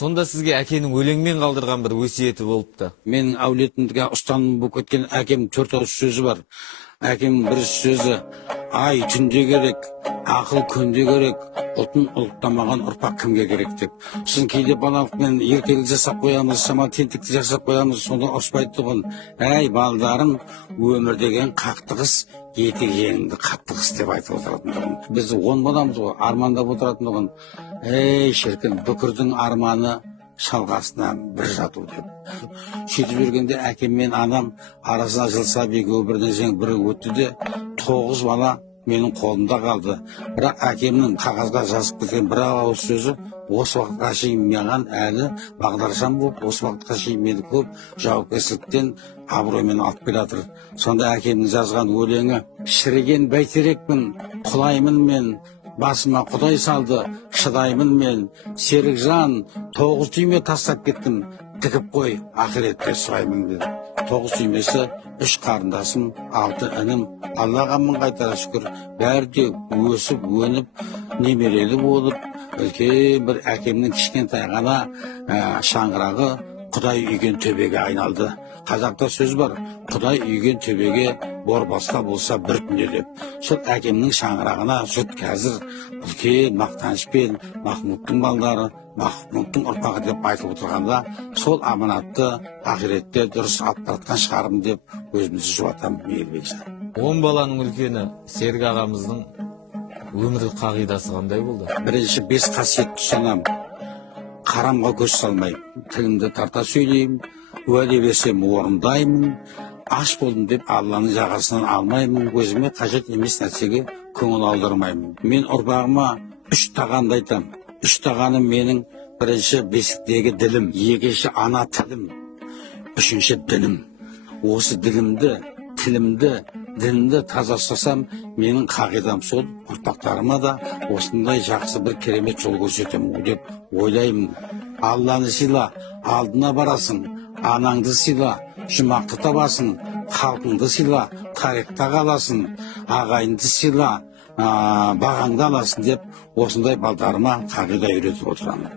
Сонда сізге әкенің өлеңмен қалдырған бір өсиеті болыпты. Менің әулетімдіге ұстаным болып кеткен әкем 4 ауыз сөзі бар. Әкем бір сөзі: ай түнде керек, ақыл күнде керек, ұлтын ұлықтамаған ұрпақ кімге керек деп. Сосын кейде балалықпен ертегілік жасап қоямыз, шамалы тентекті жасап қоямыз, сонда ұрыспайды тұғын: әй балдарым, өмір деген қақтығыс, етек жеңіңді қаттығыс деп айтып отыратын тұғын. Біз 10 боламыз ғой, армандап отыратын тұғын: ей шіркін, бүкірдің арманы шалғасына бір жату деп. Сөйтіп жүргенде әкем мен анам арасына жылса екеуі бірден соң бірі өтті де 9 бала менің қолымда қалды. Бірақ әкемнің қағазға жазып кеткен бір ауыз сөзі осы уақытқа шейін маған әлі бағдаршам болып, осы уақытқа шейін мені көп жауапкершіліктен абыроймен алып келе жатыр. Сонда әкемнің жазған өлеңі: шіріген бәйтерекпін, құлаймын мен, басыма құдай салды, шыдаймын мен, серікжан, 9 түйме тастап кеттім, тігіп қой, ақиретте сұраймын деді. 9 түймесі 3 қарындасым, 6 інім, Аллаға мың қайтара шүкір, бәрі де өсіп, өніп, немерелі болып, үлкен бір әкемнің кішкентай ғана шаңырағы Құдай үйген төбеге айналды. Қазақта сөз бар: Құдай үйген төбеге борбаста болса бір түнде деп. Сол әкемнің шаңырағына жұрт қазір үлкен мақтанышпен Махмудтың балдары, Махмудтың ұрпағы деп айтып отырғанда, сол аманатты ақиретте дұрыс алып баратқан шығармын деп өзімізді жұбатамын. Мейірбекжан. 10 баланың үлкені Серік ағамыздың өмірлік қағидасы қандай болды? Бірінші 5 қасиетті ұстанамын. Қарамға көз салмаймын, тілімді тарта сөйлеймін, уәде берсем орындаймын, аш болдым деп Алланың жағасынан алмаймын, өзіме қажет емес нәрсеге көңіл алдырмаймын. Мен ұрпағыма 3 тағанды айтамын. 3 тағаным менің: бірінші бесіктегі ділім, екінші ана тілім, үшінші дінім. Осы ділімді, тілімді, дінімді таза ұстасам, менің қағидам сол, ұрпақтарыма да осындай жақсы бір керемет жол көрсетемін деп ойлаймын. Алланы сыйла, алдына барасың, анаңды сыйла, жұмақты табасың, халқыңды сыйла, тарихта қаласың, ағайынды сыйла, бағаңды аласың деп осындай балдарыма қағида үйретіп отырамын.